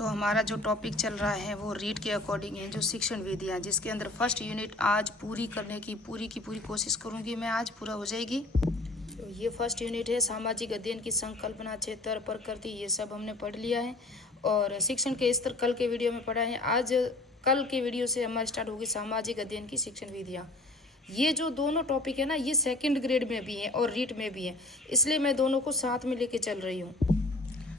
तो हमारा जो टॉपिक चल रहा है वो रीड के अकॉर्डिंग है, जो शिक्षण विधियाँ, जिसके अंदर फर्स्ट यूनिट आज पूरी करने की पूरी कोशिश करूँगी मैं, आज पूरा हो जाएगी। तो ये फर्स्ट यूनिट है, सामाजिक अध्ययन की संकल्पना, क्षेत्र, प्रकृति, ये सब हमने पढ़ लिया है और शिक्षण के स्तर कल के वीडियो में पढ़ा है। आज कल के वीडियो से हमारी स्टार्ट होगी सामाजिक अध्ययन की शिक्षण विधियाँ। ये जो दोनों टॉपिक है ना, ये सेकंड ग्रेड में भी है और रीट में भी है, इसलिए मैं दोनों को साथ में लेके चल रही हूँ।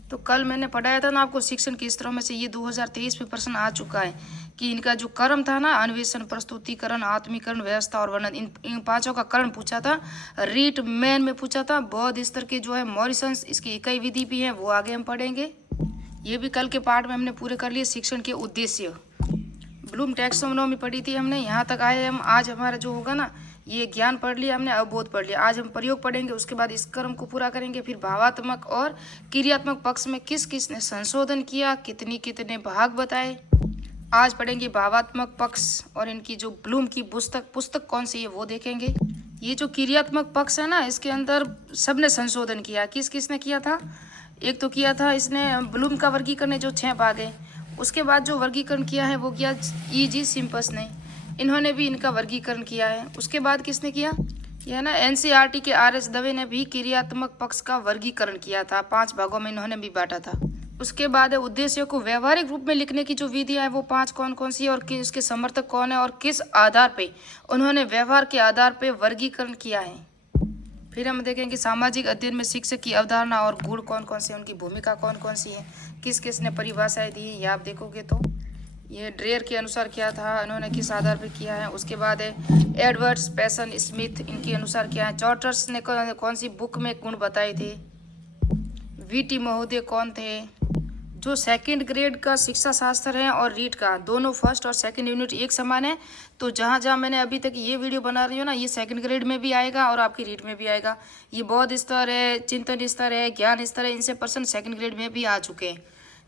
तो कल मैंने पढ़ाया था ना आपको शिक्षण के स्तरों में से, ये 2023 में प्रश्न आ चुका है कि इनका जो क्रम था ना, अन्वेषण, प्रस्तुतिकरण, आत्मीकरण, व्यवस्था और वर्णन, इन पांचों का क्रम पूछा था। रीट मेन में पूछा था। बौद्ध स्तर के जो है मॉरिसंस, इसकी इकाई विधि भी है, वो आगे हम पढ़ेंगे। ये भी कल के पार्ट में हमने पूरे कर लिए। शिक्षण के उद्देश्य, ब्लूम टैक्सोनॉमी पढ़ी थी हमने, यहाँ तक आए हम। आज हमारा जो होगा ना, ये ज्ञान पढ़ लिया हमने, अवबोध पढ़ लिया। आज हम प्रयोग पढ़ेंगे, उसके बाद इस क्रम को पूरा करेंगे। फिर भावात्मक और क्रियात्मक पक्ष में किस किस ने संशोधन किया, कितने भाग बताए। आज पढ़ेंगे भावात्मक पक्ष और इनकी जो ब्लूम की पुस्तक कौन सी है वो देखेंगे। ये जो क्रियात्मक पक्ष है ना, इसके अंदर सबने संशोधन किया। किस किसने किया था? एक तो किया था इसने ब्लूम का वर्गीकरण, जो 6 भाग है। उसके बाद जो वर्गीकरण किया है वो किया E.G. सिम्पस ने, इन्होंने भी इनका वर्गीकरण किया है। उसके बाद किसने किया? यह ना NCERT के R.S. दवे ने भी क्रियात्मक पक्ष का वर्गीकरण किया था। 5 भागों में इन्होंने भी बांटा था। उसके बाद उद्देश्यों को व्यवहारिक रूप में लिखने की जो विधियां है वो 5 कौन कौन सी है और उसके समर्थक कौन है और किस आधार पे उन्होंने व्यवहार के आधार पे वर्गीकरण किया है। फिर हम देखेंगे सामाजिक अध्ययन में शिक्षक की अवधारणा और गुण कौन कौन से, उनकी भूमिका कौन कौन सी है, किस किस ने परिभाषाएं दी है, ये आप देखोगे। तो ये ड्रेयर के अनुसार क्या था, इन्होंने किस आधार पर किया है। उसके बाद है एडवर्ड्स, पैसन, स्मिथ, इनके अनुसार क्या है। चॉर्टर्स ने कौन सी बुक में गुण बताए थे। VT महोदय कौन थे। जो सेकंड ग्रेड का शिक्षा शास्त्र है और रीट का, दोनों फर्स्ट और सेकंड यूनिट एक समान है। तो जहाँ जहाँ मैंने अभी तक ये वीडियो बना रही हूँ ना, ये सेकंड ग्रेड में भी आएगा और आपकी रीट में भी आएगा। ये बौद्ध स्तर है, चिंतन स्तर है, ज्ञान स्तर है, इनसे पर्सन सेकंड ग्रेड में भी आ चुके हैं।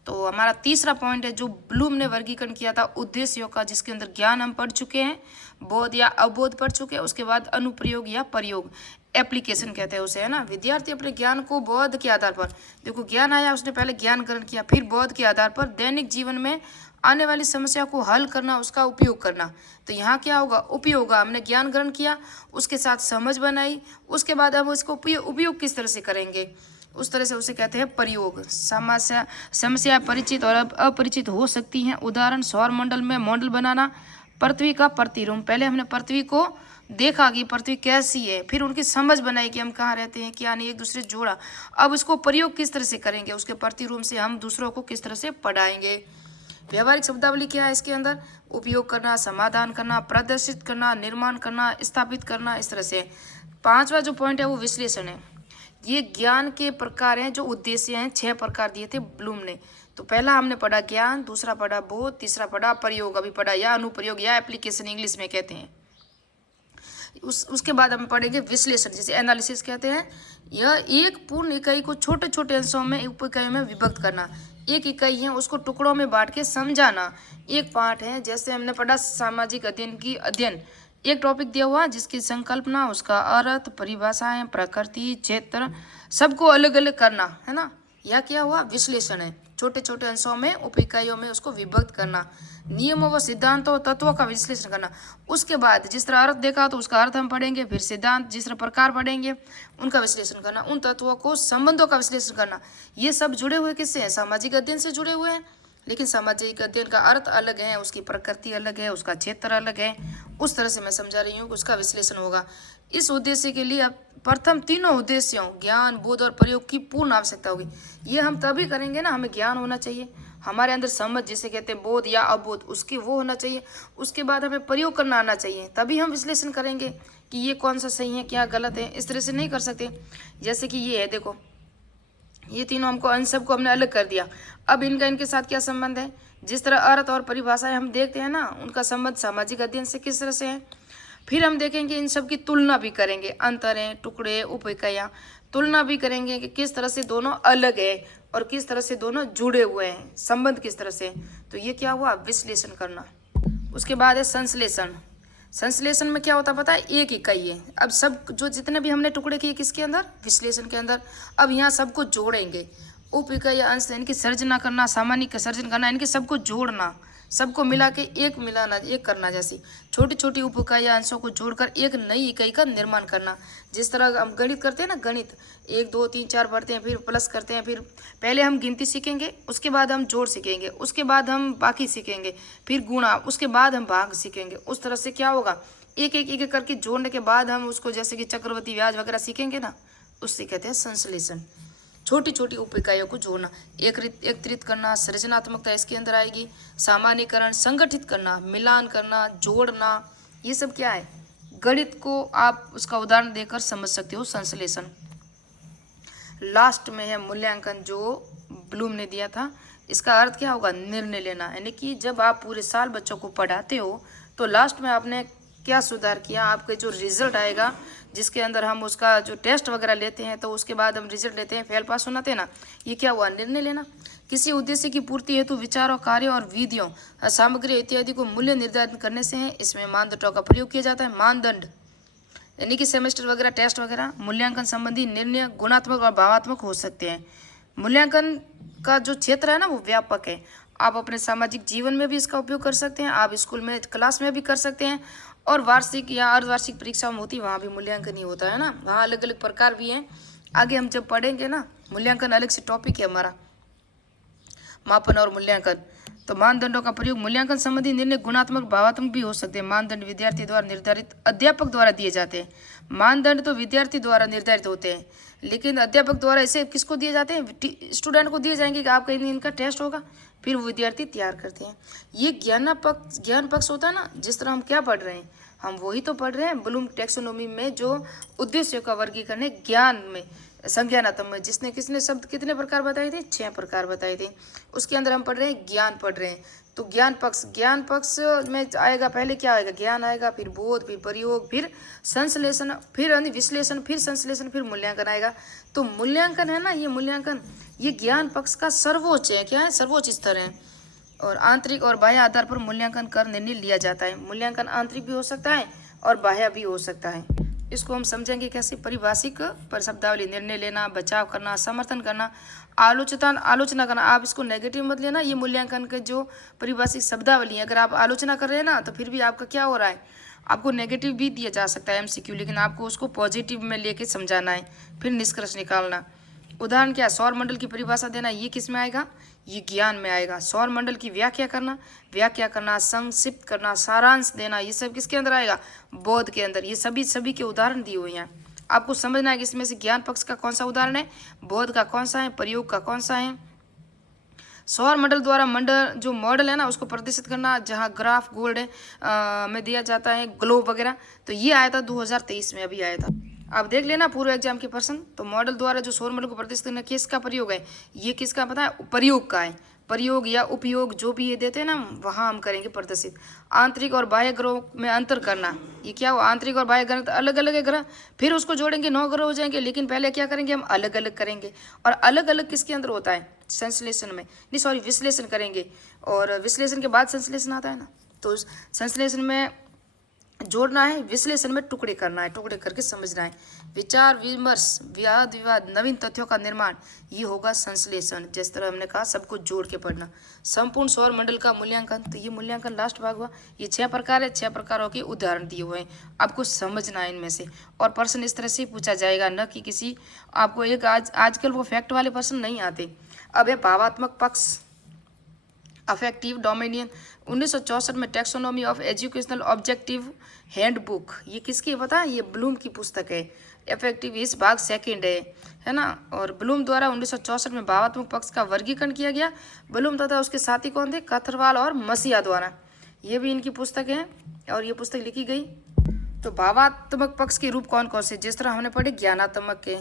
तो हमारा तीसरा पॉइंट है जो ब्लूम ने वर्गीकरण किया था उद्देश्यों का, जिसके अंदर ज्ञान हम पढ़ चुके हैं, बोध या अवबोध पढ़ चुके हैं। उसके बाद अनुप्रयोग या प्रयोग, एप्लीकेशन कहते हैं उसे, है ना। विद्यार्थी अपने ज्ञान को बोध के आधार पर, देखो ज्ञान आया, उसने पहले ज्ञान ग्रहण किया, फिर बोध के आधार पर दैनिक जीवन में आने वाली समस्या को हल करना, उसका उपयोग करना। तो यहाँ क्या होगा? उपयोग। हमने ज्ञान ग्रहण किया, उसके साथ समझ बनाई, उसके बाद अब उसको उपयोग किस तरह से करेंगे, उस तरह से उसे कहते हैं प्रयोग। समस्या परिचित और अपरिचित हो सकती हैं। उदाहरण, सौर मंडल में मॉडल बनाना, पृथ्वी का प्रतिरूप। पहले हमने पृथ्वी को देखा कि पृथ्वी कैसी है, फिर उनकी समझ बनाई कि हम कहाँ रहते हैं, क्या नहीं, एक दूसरे से जोड़ा। अब इसको प्रयोग किस तरह से करेंगे, उसके प्रतिरूप से हम दूसरों को किस तरह से पढ़ाएंगे। व्यवहारिक शब्दावली क्या है इसके अंदर? उपयोग करना, समाधान करना, प्रदर्शित करना, निर्माण करना, स्थापित करना, इस तरह से। 5वां जो पॉइंट है वो विश्लेषण है। ये ज्ञान के प्रकार हैं, जो उद्देश्य हैं, 6 प्रकार दिए थे ब्लूम ने। तो पहला हमने पढ़ा ज्ञान, दूसरा पढ़ा बोध, तीसरा पढ़ा प्रयोग, अभी पढ़ा या अनुप्रयोग या एप्लीकेशन इंग्लिश में कहते हैं। उसके बाद हम पढ़ेंगे विश्लेषण, जिसे एनालिसिस कहते हैं। यह एक पूर्ण इकाई को छोटे छोटे अंशों में, उप इकाइयों में विभक्त करना। एक इकाई है, उसको टुकड़ों में बांट के समझाना, एक पार्ट है। जैसे हमने पढ़ा सामाजिक अध्ययन की अध्ययन, एक टॉपिक दिया हुआ जिसकी संकल्पना, उसका अर्थ, परिभाषाएं, प्रकृति, क्षेत्र, सबको अलग अलग करना, है ना। यह क्या हुआ? विश्लेषण है। छोटे छोटे अंशों में, उप इकाइयों में उसको विभक्त करना, नियमों व सिद्धांतों, तत्वों का विश्लेषण करना। उसके बाद जिस तरह अर्थ देखा तो उसका अर्थ हम पढ़ेंगे, फिर सिद्धांत, जिस तरह प्रकार पढ़ेंगे उनका विश्लेषण करना, उन तत्वों को, संबंधों का विश्लेषण करना। ये सब जुड़े हुए किससे हैं? सामाजिक अध्ययन से जुड़े हुए हैं। लेकिन सामाजिक अध्ययन का अर्थ अलग है, उसकी प्रकृति अलग है, उसका क्षेत्र अलग है। उस तरह से मैं समझा रही हूँ कि उसका विश्लेषण होगा। इस उद्देश्य के लिए अब प्रथम तीनों उद्देश्यों ज्ञान, बोध और प्रयोग की पूर्ण आवश्यकता होगी। ये हम तभी करेंगे ना, हमें ज्ञान होना चाहिए, हमारे अंदर समझ जिसे कहते हैं बोध या अबोध, उसकी वो होना चाहिए। उसके बाद हमें प्रयोग करना आना चाहिए, तभी हम विश्लेषण करेंगे कि ये कौन सा सही है, क्या गलत है। इस तरह से नहीं कर सकते। जैसे कि ये है, देखो ये तीनों हमको, इन सबको हमने अलग कर दिया। अब इनका इनके साथ क्या संबंध है? जिस तरह अर्थ और परिभाषाएं हम देखते हैं ना, उनका संबंध सामाजिक अध्ययन से किस तरह से है। फिर हम देखेंगे, इन सब की तुलना भी करेंगे, अंतर है, टुकड़े, उप इकाइयां, तुलना भी करेंगे कि किस तरह से दोनों अलग है और किस तरह से दोनों जुड़े हुए हैं, संबंध किस तरह से। तो ये क्या हुआ? विश्लेषण करना। उसके बाद है संश्लेषण। संश्लेषण में क्या होता है पता है? एक इकाई है। अब सब जो जितने भी हमने टुकड़े किए किसके अंदर? विश्लेषण के अंदर। अब यहाँ सबको जोड़ेंगे उप इकाई या अंश इनकी सर्जना करना, सामान्य सर्जन करना, इनके सबको जोड़ना, सबको मिला के एक मिलाना, एक करना। जैसी छोटी छोटी उप इकाई या अंशों को जोड़कर एक नई इकाई का निर्माण करना। जिस तरह हम गणित करते हैं ना, गणित 1 2 3 4 पढ़ते हैं, फिर प्लस करते हैं, फिर पहले हम गिनती सीखेंगे, उसके बाद हम जोड़ सीखेंगे, उसके बाद हम बाकी सीखेंगे, फिर गुणा, उसके बाद हम भाग सीखेंगे। उस तरह से क्या होगा, एक एक एक करके जोड़ने के बाद हम उसको जैसे कि चक्रवृद्धि ब्याज वगैरह सीखेंगे ना, उससे कहते हैं संश्लेषण। छोटी छोटी उप इकाइयों को जोड़ना, एकत्रित करना, सृजनात्मकता इसके अंदर आएगी। सामान्यीकरण, संगठित करना, मिलान करना, जोड़ना, ये सब क्या है, गणित को आप उसका उदाहरण देकर समझ सकते हो, संश्लेषण। लास्ट में है मूल्यांकन, जो ब्लूम ने दिया था। इसका अर्थ क्या होगा, निर्णय लेना। यानी कि जब आप पूरे साल बच्चों को पढ़ाते हो तो लास्ट में आपने क्या सुधार किया, आपके जो रिजल्ट आएगा, जिसके अंदर हम उसका जो टेस्ट वगैरह लेते हैं, तो उसके बाद हम रिजल्ट लेते हैं, फेल पास होना थे ना, ये क्या हुआ, निर्णय लेना। किसी उद्देश्य की पूर्ति हेतु विचारों, कार्यों और विधियों, सामग्री इत्यादि को मूल्य निर्धारित करने से है। इसमें मानदंडों का प्रयोग किया जाता है। मानदंड यानी कि सेमेस्टर वगैरह, टेस्ट वगैरह, मूल्यांकन संबंधी निर्णय गुणात्मक और भावात्मक हो सकते हैं। मूल्यांकन का जो क्षेत्र है ना, वो व्यापक है। आप अपने सामाजिक जीवन में भी इसका उपयोग कर सकते हैं, आप स्कूल में क्लास में भी कर सकते हैं, और वार्षिक या अर्धवार्षिक परीक्षा में होती है, वहाँ भी मूल्यांकन ही होता है ना। वहाँ अलग अलग प्रकार भी हैं, आगे हम जब पढ़ेंगे ना, मूल्यांकन अलग से टॉपिक है हमारा, मापन और मूल्यांकन। तो मानदंडों का प्रयोग, मूल्यांकन संबंधी निर्णय गुणात्मक भावात्मक भी हो सकते हैं। मानदंड विद्यार्थी द्वारा निर्धारित, अध्यापक द्वारा दिए जाते हैं। मानदंड तो विद्यार्थी द्वारा निर्धारित होते हैं, लेकिन अध्यापक द्वारा इसे किसको दिए जाते हैं, स्टूडेंट को दिए जाएंगे कि आपका इनका टेस्ट होगा, फिर वो विद्यार्थी तैयार करते हैं। ये ज्ञान पक्ष होता है ना। जिस तरह हम क्या पढ़ रहे हैं, हम वही तो पढ़ रहे हैं। ब्लूम टैक्सोनॉमी में जो उद्देश्यों का वर्गीकरण है ज्ञान में, संज्ञानात्मक में, जिसने किसने शब्द कितने प्रकार बताए थे, 6 प्रकार बताए थे, उसके अंदर हम पढ़ रहे हैं ज्ञान पढ़ रहे हैं। तो ज्ञान पक्ष में आएगा, पहले क्या आएगा, ज्ञान आएगा, फिर बोध, फिर प्रयोग, फिर संश्लेषण, फिर विश्लेषण, फिर संश्लेषण, फिर मूल्यांकन आएगा। तो मूल्यांकन है ना, ये मूल्यांकन, ये ज्ञान पक्ष का सर्वोच्च है, क्या है, सर्वोच्च स्तर है। और आंतरिक और बाह्य आधार पर मूल्यांकन कर निर्णय लिया जाता है। मूल्यांकन आंतरिक भी हो सकता है और बाह्य भी हो सकता है। इसको हम समझेंगे कैसे, परिभाषिक पर शब्दावली, निर्णय लेना, बचाव करना, समर्थन करना, आलोचना करना। आप इसको नेगेटिव मत लेना, ये मूल्यांकन के जो परिभाषिक शब्दावली है, अगर आप आलोचना कर रहे हैं ना, तो फिर भी आपका क्या हो रहा है, आपको नेगेटिव भी दिया जा सकता है एमसीक्यू, लेकिन आपको उसको पॉजिटिव में लेके समझाना है, फिर निष्कर्ष निकालना। उदाहरण क्या, सौर मंडल की परिभाषा देना, ये किस में आएगा, ये ज्ञान में आएगा। सौर मंडल की व्याख्या करना, संक्षिप्त करना, सारांश देना, ये सब किसके अंदर आएगा, बोध के अंदर। ये सभी के उदाहरण दिए हुए हैं, आपको समझना है कि इसमें से ज्ञान पक्ष का कौन सा उदाहरण है, बोध का कौन सा है, प्रयोग का कौन सा है। सौर मंडल द्वारा जो मॉडल है ना, उसको प्रदर्शित करना, जहाँ ग्राफ गोल्ड में दिया जाता है, ग्लोब वगैरह। तो ये आया था 2023 में, अभी आया था, आप देख लेना पूर्व एग्जाम के प्रश्न। तो मॉडल द्वारा जो सौर मंडल को प्रदर्शित करना, किसका प्रयोग है, ये किसका पता है, प्रयोग का है। प्रयोग या उपयोग जो भी ये देते हैं ना, वहाँ हम करेंगे प्रदर्शित। आंतरिक और बाह्य ग्रह में अंतर करना, ये क्या हुआ, आंतरिक और बाह्य ग्रह अलग अलग है ग्रह, फिर उसको जोड़ेंगे 9 ग्रह हो जाएंगे, लेकिन पहले क्या करेंगे, हम अलग अलग करेंगे। और अलग अलग किसके अंदर होता है, संश्लेषण में, नहीं सॉरी विश्लेषण करेंगे, और विश्लेषण के बाद संश्लेषण आता है ना। तो संश्लेषण में जोड़ना है, विश्लेषण में टुकड़े करना है, टुकड़े करके समझना है। विचार विमर्श, वाद विवाद, नवीन तथ्यों का निर्माण, ये होगा संश्लेषण। जिस तरह हमने कहा, सबको जोड़ के पढ़ना। संपूर्ण सौर मंडल का मूल्यांकन, तो ये मूल्यांकन लास्ट भाग हुआ। ये 6 प्रकार है, 6 प्रकारों के उदाहरण दिए हुए हैं, आपको समझना है इनमें से। और प्रश्न इस तरह से पूछा जाएगा, न कि किसी आपको एक आजकल वो फैक्ट वाले प्रश्न नहीं आते। अब है भावात्मक पक्ष, अफेक्टिव डोमिनियन। 1964 में taxonomy of educational objective handbook, ये किसकी है पता है, ये ब्लूम की पुस्तक है। इफेक्टिव इस भाग 2 है ना। और ब्लूम द्वारा 1964 में भावात्मक पक्ष का वर्गीकरण किया गया। ब्लूम तथा उसके साथी कौन थे, कथरवाल और मसीहा द्वारा, ये भी इनकी पुस्तक है और ये पुस्तक लिखी गई। तो भावात्मक पक्ष के रूप कौन कौन से, जिस तरह हमने पढ़े ज्ञानात्मक के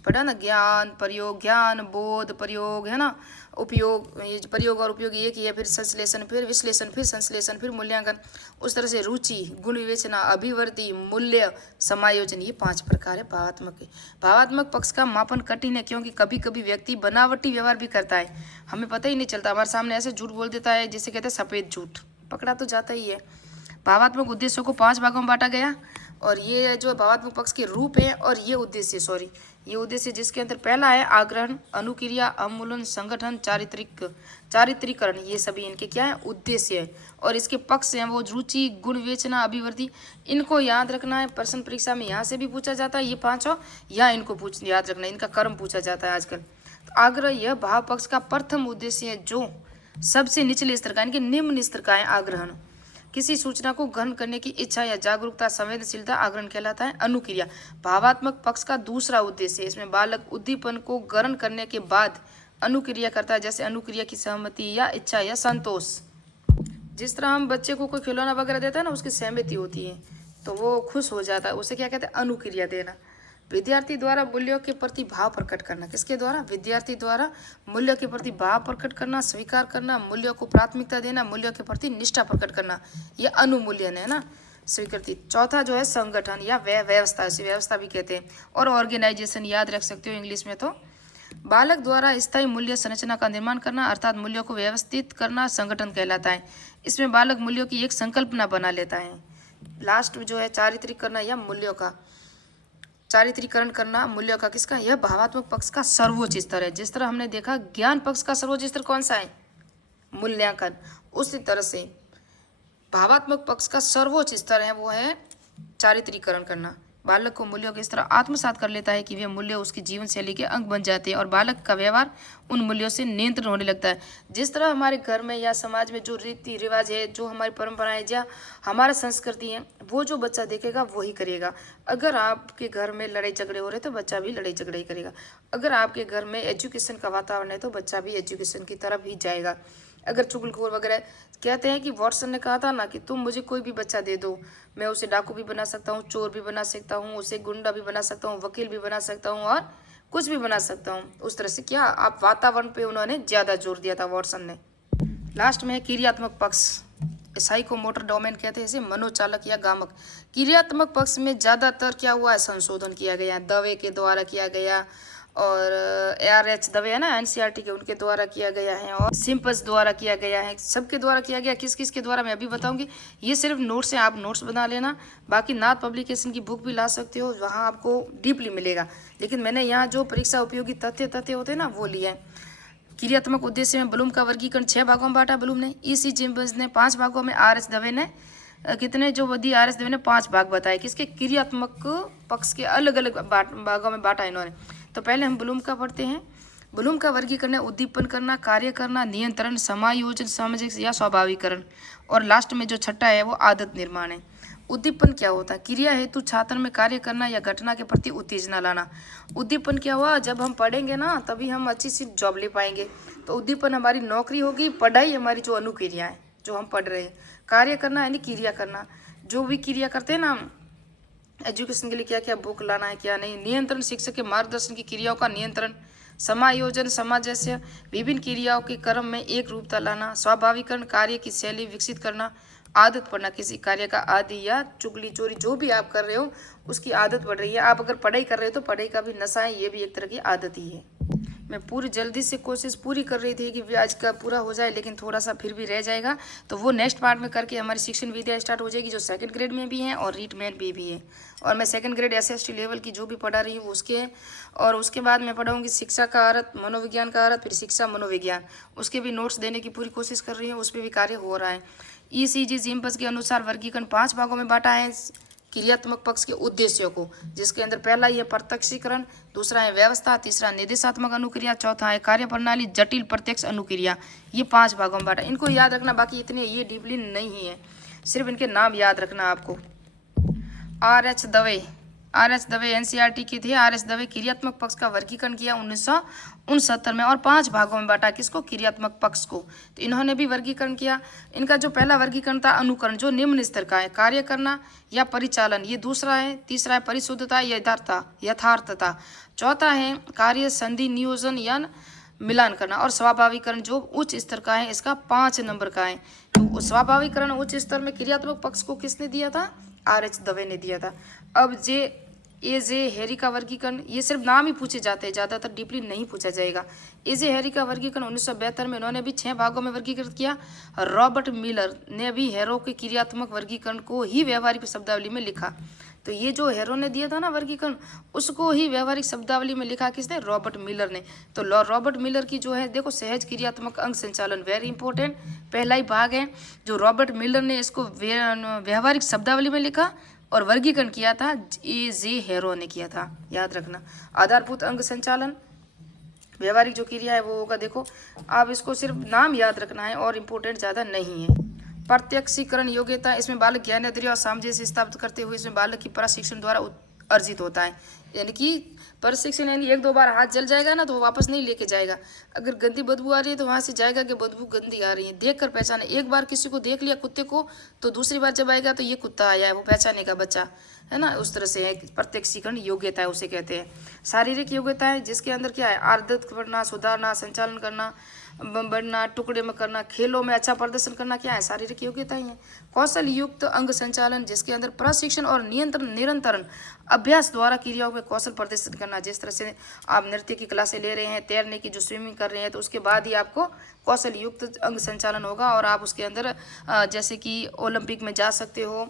पढ़ा ना, ज्ञान प्रयोग, ज्ञान बोध प्रयोग, है ना, उपयोग, ये प्रयोग और उपयोग एक ही है। फिर संश्लेषण, फिर विश्लेषण, फिर संश्लेषण, फिर मूल्यांकन। उस तरह से रुचि, गुण विवेचना, अभिवृद्धि, मूल्य, समायोजन, ये 5 प्रकार है भावात्मक के। भावात्मक पक्ष का मापन कठिन है, क्योंकि कभी कभी व्यक्ति बनावटी व्यवहार भी करता है, हमें पता ही नहीं चलता, हमारे सामने ऐसे झूठ बोल देता है जिसे कहते हैं सफ़ेद झूठ, पकड़ा तो जाता ही है। भावात्मक उद्देश्यों को 5 भागों में बांटा गया, और ये जो भावात्मक पक्ष के रूप है और ये उद्देश्य, सॉरी ये उद्देश्य जिसके अंदर पहला है आग्रहण, अनुक्रिया, अवमूलन, संगठन, चारित्रीकरण, ये सभी इनके क्या है उद्देश्य है। और इसके पक्ष हैं वो रुचि, गुण विवेचना, अभिवृद्धि। इनको याद रखना है, प्रश्न परीक्षा में यहाँ से भी पूछा जाता है ये पांचों, या इनको याद रखना है, इनका कर्म पूछा जाता है आजकल। तो आग्रह यह भाव पक्ष का प्रथम उद्देश्य है जो सबसे निचले स्तर का, इनके निम्न स्तर का है आग्रहण। किसी सूचना को ग्रहण करने की इच्छा या जागरूकता, संवेदनशीलता आग्रहण कहलाता है। अनुक्रिया भावात्मक पक्ष का दूसरा उद्देश्य है, इसमें बालक उद्दीपन को ग्रहण करने के बाद अनुक्रिया करता है, जैसे अनुक्रिया की सहमति या इच्छा या संतोष। जिस तरह हम बच्चे को कोई खिलौना वगैरह देता है ना, उसकी सहमति होती है तो वो खुश हो जाता है, उसे क्या कहते हैं अनुक्रिया देना। विद्यार्थी द्वारा मूल्यों के प्रति भाव प्रकट करना, किसके द्वारा विद्यार्थी द्वारा मूल्यों के प्रति भाव प्रकट करना, स्वीकार करना, मूल्यों को प्राथमिकता देना, मूल्यों के प्रति निष्ठा प्रकट करना, यह अनुमूल्यन है ना, स्वीकृति। चौथा जो है संगठन या व्यवस्था, इसे व्यवस्था भी कहते हैं। और ऑर्गेनाइजेशन याद रख सकते हो इंग्लिश में। तो बालक द्वारा स्थायी मूल्य संरचना का निर्माण करना अर्थात मूल्यों को व्यवस्थित करना संगठन कहलाता है। इसमें बालक मूल्यों की एक संकल्पना बना लेता है। लास्ट में जो है चारित्रीकरण या मूल्यों का चारित्रीकरण करना, मूल्यों का किसका, यह भावात्मक पक्ष का सर्वोच्च स्तर है। जिस तरह हमने देखा ज्ञान पक्ष का सर्वोच्च स्तर कौन सा है, मूल्यांकन, उसी तरह से भावात्मक पक्ष का सर्वोच्च स्तर है वो है चारित्रीकरण करना। बालक को मूल्यों के इस तरह आत्मसात कर लेता है कि वे मूल्य उसकी जीवन शैली के अंग बन जाते हैं और बालक का व्यवहार उन मूल्यों से नियंत्रण होने लगता है। जिस तरह हमारे घर में या समाज में जो रीति रिवाज है, जो हमारी परंपराएं, या हमारा संस्कृति है, वो जो बच्चा देखेगा वही करेगा। अगर आपके घर में लड़ाई झगड़े हो रहे तो बच्चा भी लड़ाई झगड़े ही करेगा। अगर आपके घर में एजुकेशन का वातावरण है तो बच्चा भी एजुकेशन की तरफ ही जाएगा। अगर चुगलखोर वगैरह, कहते हैं कि वॉटसन ने कहा था ना कि तुम मुझे कोई भी बच्चा दे दो, मैं उसे डाकू भी बना सकता हूँ, चोर भी बना सकता हूँ, उसे गुंडा भी बना सकता हूँ, वकील भी बना सकता हूँ और कुछ भी बना सकता हूँ। उस तरह से क्या आप वातावरण पे उन्होंने ज़्यादा जोर दिया था वॉटसन ने। लास्ट में है क्रियात्मक पक्ष, साइकोमोटर डोमेन कहते हैं इसे, मनोचालक या गामक। क्रियात्मक पक्ष में ज़्यादातर क्या हुआ है, संशोधन किया गया, दवे के द्वारा किया गया और ARH दवे है ना NCERT के, उनके द्वारा किया गया है और सिम्पस द्वारा किया गया है, सबके द्वारा किया गया। किस किस के द्वारा मैं अभी बताऊंगी। ये सिर्फ नोट्स हैं, आप नोट्स बना लेना। बाकी नाथ पब्लिकेशन की बुक भी ला सकते हो, वहाँ आपको डीपली मिलेगा। लेकिन मैंने यहाँ जो परीक्षा उपयोगी तथ्य होते हैं ना वो लिए हैं। क्रियात्मक उद्देश्य में ब्लूम का वर्गीकरण 6 भागों में बांटा ब्लूम ने, EC जिम्बस ने 5 भागों में, RH दवे ने कितने, जो वधी RH दवे ने 5 भाग बताए। किसके, क्रियात्मक पक्ष के अलग अलग भागों में बांटा इन्होंने। तो पहले हम ब्लूम का पढ़ते हैं। ब्लूम का वर्गीकरण है उद्दीपन करना, कार्य करना, नियंत्रण, समायोजन, सामाजिक या स्वाभाविकरण। और लास्ट में जो छठा है वो आदत निर्माण है। उद्दीपन क्या होता है, क्रिया हेतु छात्र में कार्य करना या घटना के प्रति उत्तेजना लाना। उद्दीपन क्या हुआ, जब हम पढ़ेंगे ना तभी हम अच्छी सी जॉब ले पाएंगे। तो उद्दीपन हमारी नौकरी होगी, पढ़ाई हमारी जो अनुक्रिया है जो हम पढ़ रहे हैं। कार्य करना यानी क्रिया करना, जो भी क्रिया करते हैं ना हम एजुकेशन के लिए, क्या क्या बुक लाना है क्या नहीं। नियंत्रण, शिक्षक के मार्गदर्शन की क्रियाओं का नियंत्रण। समायोजन, सामंजस्य, विभिन्न क्रियाओं के क्रम में एक रूपता लाना। स्वाभाविकरण, कार्य की शैली विकसित करना। आदत पड़ना, किसी कार्य का आदि या चुगली चोरी जो भी आप कर रहे हो उसकी आदत पड़ रही है। आप अगर पढ़ाई कर रहे हो तो पढ़ाई का भी नशा है, ये भी एक तरह की आदत ही है। मैं पूरी जल्दी से कोशिश पूरी कर रही थी कि आज का पूरा हो जाए, लेकिन थोड़ा सा फिर भी रह जाएगा। तो वो नेक्स्ट पार्ट में करके हमारी शिक्षण विद्या स्टार्ट हो जाएगी, जो सेकंड ग्रेड में भी है और रीट में भी है। और मैं सेकंड ग्रेड SST लेवल की जो भी पढ़ा रही हूँ उसके, और उसके बाद मैं पढ़ाऊँगी शिक्षा का अर्थ, मनोविज्ञान का अर्थ, फिर शिक्षा मनोविज्ञान, उसके भी नोट्स देने की पूरी कोशिश कर रही हूँ, उस पर भी कार्य हो रहा है। ECG जिम्पस के अनुसार वर्गीकरण 5 भागों में बांटा है क्रियात्मक पक्ष के उद्देश्यों को, जिसके अंदर पहला ये प्रत्यक्षीकरण, दूसरा है व्यवस्था, तीसरा निर्देशात्मक अनुक्रिया, चौथा है कार्य प्रणाली, जटिल प्रत्यक्ष अनुक्रिया। ये 5 भागों में बांटा। इनको याद रखना, बाकी इतने ये डीपली नहीं है, सिर्फ इनके नाम याद रखना आपको। RH दवे NCERT की थी। RH दवे क्रियात्मक पक्ष का वर्गीकरण किया 1969 में और 5 भागों में बांटा, किसको, क्रियात्मक पक्ष को। तो इन्होंने भी वर्गीकरण किया। इनका जो पहला वर्गीकरण था अनुकरण, जो निम्न स्तर का है, कार्य करना या परिचालन, ये दूसरा है। तीसरा है परिशुद्धता या यथार्थता। चौथा है कार्य संधि नियोजन या मिलान करना। और स्वाभाविकरण जो उच्च स्तर का है, इसका 5 नंबर का है। तो स्वाभाविकरण उच्च स्तर में क्रियात्मक पक्ष को किसने दिया था, RH दवे ने दिया था। अब जे एज ए हैरी का वर्गीकरण, ये सिर्फ नाम ही पूछे जाते हैं, ज़्यादातर डीपली नहीं पूछा जाएगा। एज ए हैरी का वर्गीकरण 1972 में इन्होंने भी 6 भागों में वर्गीकृत किया। रॉबर्ट मिलर ने भी हैरो के क्रियात्मक वर्गीकरण को ही व्यवहारिक शब्दावली में लिखा। तो ये जो हैरो ने दिया था ना वर्गीकरण, उसको ही व्यवहारिक शब्दावली में लिखा किसने? रॉबर्ट मिलर ने। तो रॉबर्ट मिलर की जो है देखो सहज क्रियात्मक अंग संचालन, वेरी इंपॉर्टेंट, पहला ही भाग है जो रॉबर्ट मिलर ने इसको व्यवहारिक शब्दावली में लिखा और वर्गीकरण किया था, जे हैरो ने किया था, याद रखना। आधारभूत अंग संचालन, व्यवहारिक जो क्रिया है वो होगा, देखो आप इसको सिर्फ नाम याद रखना है और इम्पोर्टेंट ज़्यादा नहीं है। प्रत्यक्षीकरण योग्यता, इसमें बालक ज्ञानेंद्रिय और सामंजस्य स्थापित करते हुए इसमें बालक की प्रशिक्षण द्वारा अर्जित होता है। यानी कि प्रशिक्षण यानी 1-2 बार हाथ जल जाएगा ना तो वो वापस नहीं लेके जाएगा। अगर गंदी बदबू आ रही है तो वहाँ से जाएगा कि बदबू गंदी आ रही है, देख कर पहचाने। एक बार किसी को देख लिया कुत्ते को तो दूसरी बार जब आएगा तो ये कुत्ता आया है, वो पहचानेगा बच्चा, है ना। उस तरह से है प्रत्यक्षीकरण योग्यता है, उसे कहते हैं। शारीरिक योग्यता है जिसके अंदर क्या है? आदत करना, सुधारना, संचालन करना, बढ़ना, टुकड़े में करना, खेलों में अच्छा प्रदर्शन करना, क्या है? शारीरिक योग्यता ही है। कौशल युक्त अंग संचालन जिसके अंदर प्रशिक्षण और निरंतर अभ्यास द्वारा क्रियाओं में कौशल प्रदर्शन करना। जिस तरह से आप नृत्य की क्लासें ले रहे हैं, तैरने की जो स्विमिंग कर रहे हैं, तो उसके बाद ही आपको कौशल युक्त अंग संचालन होगा और आप उसके अंदर जैसे कि ओलंपिक में जा सकते हो,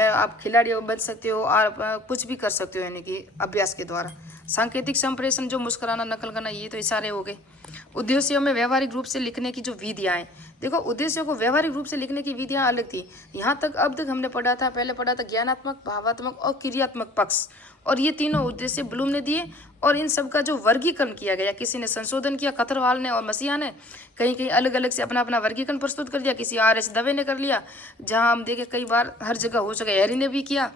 आप खिलाड़ी बन सकते हो और कुछ भी कर सकते हो, यानी कि अभ्यास के द्वारा। सांकेतिक संप्रेषण जो मुस्कुराना, नकल करना, ये तो इशारे हो गए। उद्देश्यों में व्यवहारिक रूप से लिखने की जो विधियाँ हैं, देखो उद्देश्यों को व्यवहारिक रूप से लिखने की विधियाँ अलग थी। यहाँ तक अब तक हमने पढ़ा था, पहले पढ़ा था ज्ञानात्मक, भावात्मक और क्रियात्मक पक्ष, और ये तीनों उद्देश्य ब्लूम ने दिए और इन सब का जो वर्गीकरण किया गया, किसी ने संशोधन किया, कथरवाल ने और मसीहा ने कहीं कहीं अलग अलग से अपना अपना वर्गीकरण प्रस्तुत कर दिया, किसी RS दवे ने कर लिया, जहां हम देखें कई बार हर जगह हो सके, हैरी ने भी किया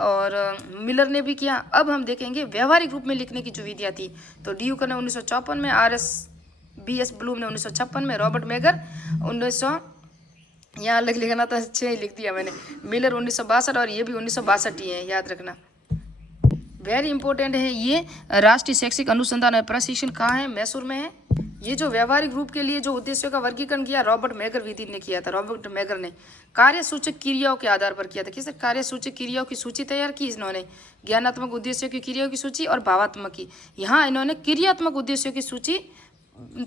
और मिलर ने भी किया। अब हम देखेंगे व्यवहारिक रूप में लिखने की जो विधियाँ थी, तो ड्यूकर ने 1954 में, RS ब्लूम ने 1956 में, रॉबर्ट मैगर 1900, यहाँ अलग लिखना था, अच्छे ही लिख दिया मैंने, मिलर 1962 और ये भी 1962 ही है, याद रखना, वेरी इंपॉर्टेंट है। ये राष्ट्रीय शैक्षिक अनुसंधान और प्रशिक्षण कहाँ है? मैसूर में है। ये जो व्यवहारिक रूप के लिए जो उद्देश्यों का वर्गीकरण किया, रॉबर्ट मैगर विधि ने किया था। रॉबर्ट मैगर ने कार्य सूचक क्रियाओं के आधार पर किया था। किस कार्य सूचक क्रियाओं की सूची तैयार की इन्होंने? ज्ञानात्मक उद्देश्यों की क्रियाओं की सूची और भावात्मक की। यहाँ इन्होंने क्रियात्मक उद्देश्यों की सूची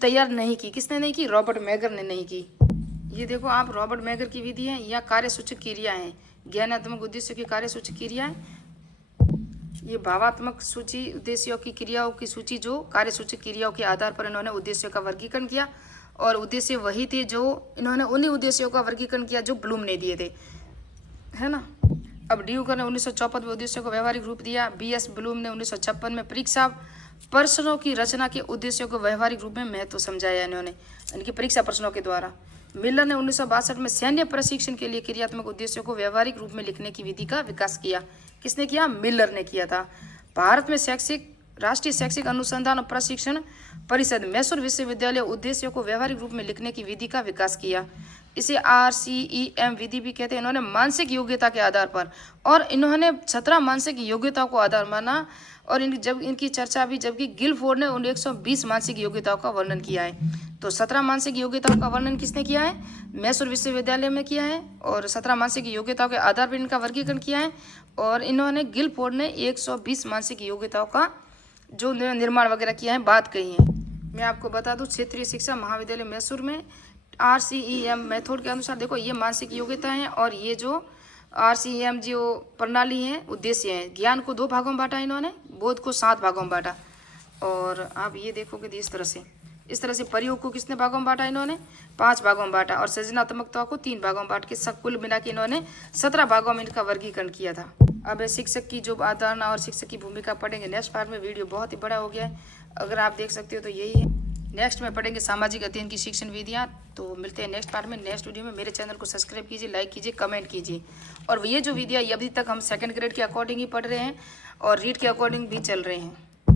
तैयार नहीं की। किसने नहीं की? रॉबर्ट मैगर ने नहीं की। ये देखो आप, रॉबर्ट मैगर की विधि है या कार्य सूचक क्रिया है, ज्ञानात्मक उद्देश्यों की कार्य सूचक क्रिया है। ये भावात्मक सूची, उद्देश्यों की क्रियाओं की सूची जो कार्य सूचक क्रियाओं के आधार पर इन्होंने उद्देश्यों का वर्गीकरण किया, और उद्देश्य वही थे जो इन्होंने उन्हीं उद्देश्यों का वर्गीकरण किया जो ब्लूम ने दिए थे, है ना। अब ड्यूकर ने 1954 में उद्देश्यों को व्यवहारिक रूप दिया। BS ब्लूम ने 1956 में परीक्षा प्रश्नों की रचना के उद्देश्यों को व्यवहारिक रूप में महत्व समझाया इन्होंने, इनकी परीक्षा प्रश्नों के द्वारा। मिलर ने 1962 में सैन्य प्रशिक्षण के लिए क्रियात्मक उद्देश्यों को व्यवहारिक रूप में लिखने की विधि का विकास किया। किसने किया? मिलर ने किया था। भारत में राष्ट्रीय शैक्षिक अनुसंधान और प्रशिक्षण परिषद, मैसूर विश्वविद्यालय उद्देश्यों को व्यवहारिक रूप में लिखने की विधि का विकास किया। इसे RCEM विधि भी कहते हैं। इन्होंने मानसिक योग्यता के आधार पर, और इन्होंने 17 मानसिक योग्यताओं को आधार माना, और जब इनकी चर्चा भी, जबकि गिलफोर्ड ने 120 मानसिक योग्यताओं का वर्णन किया है। तो 17 मानसिक योग्यताओं का वर्णन किसने किया है? मैसूर विश्वविद्यालय में किया है, और 17 मानसिक योग्यताओं के आधार पर इनका वर्गीकरण किया है। और इन्होंने, गिलफोर्ड ने 120 मानसिक योग्यताओं का जो निर्माण वगैरह किया है, बात कही है। मैं आपको बता दूं, क्षेत्रीय शिक्षा महाविद्यालय मैसूर में RCEM मेथड के अनुसार देखो ये मानसिक योग्यता है, और ये जो RCEM जो प्रणाली है, उद्देश्य है। ज्ञान को 2 भागों में बांटा इन्होंने, बोध को 7 भागों में बांटा। और आप ये देखोगे इस तरह से प्रयोग को किसने भागों में बांटा? इन्होंने 5 भागों में बांटा, और सृजनात्मकता को 3 भागों में बांट के सब कुल मिला के इन्होंने 17 भागों में इनका वर्गीकरण किया था। अब शिक्षक की जो अवधारणा और शिक्षक की भूमिका पढ़ेंगे नेक्स्ट पार्ट में। वीडियो बहुत ही बड़ा हो गया है, अगर आप देख सकते हो तो यही है। नेक्स्ट में पढ़ेंगे सामाजिक अध्ययन की शिक्षण विधियाँ। तो मिलते हैं नेक्स्ट पार्ट में, नेक्स्ट वीडियो में। मेरे चैनल को सब्सक्राइब कीजिए, लाइक कीजिए, कमेंट कीजिए। और ये जो विधियाँ, अभी तक हम 2nd ग्रेड के अकॉर्डिंग ही पढ़ रहे हैं और रीड के अकॉर्डिंग भी चल रहे हैं।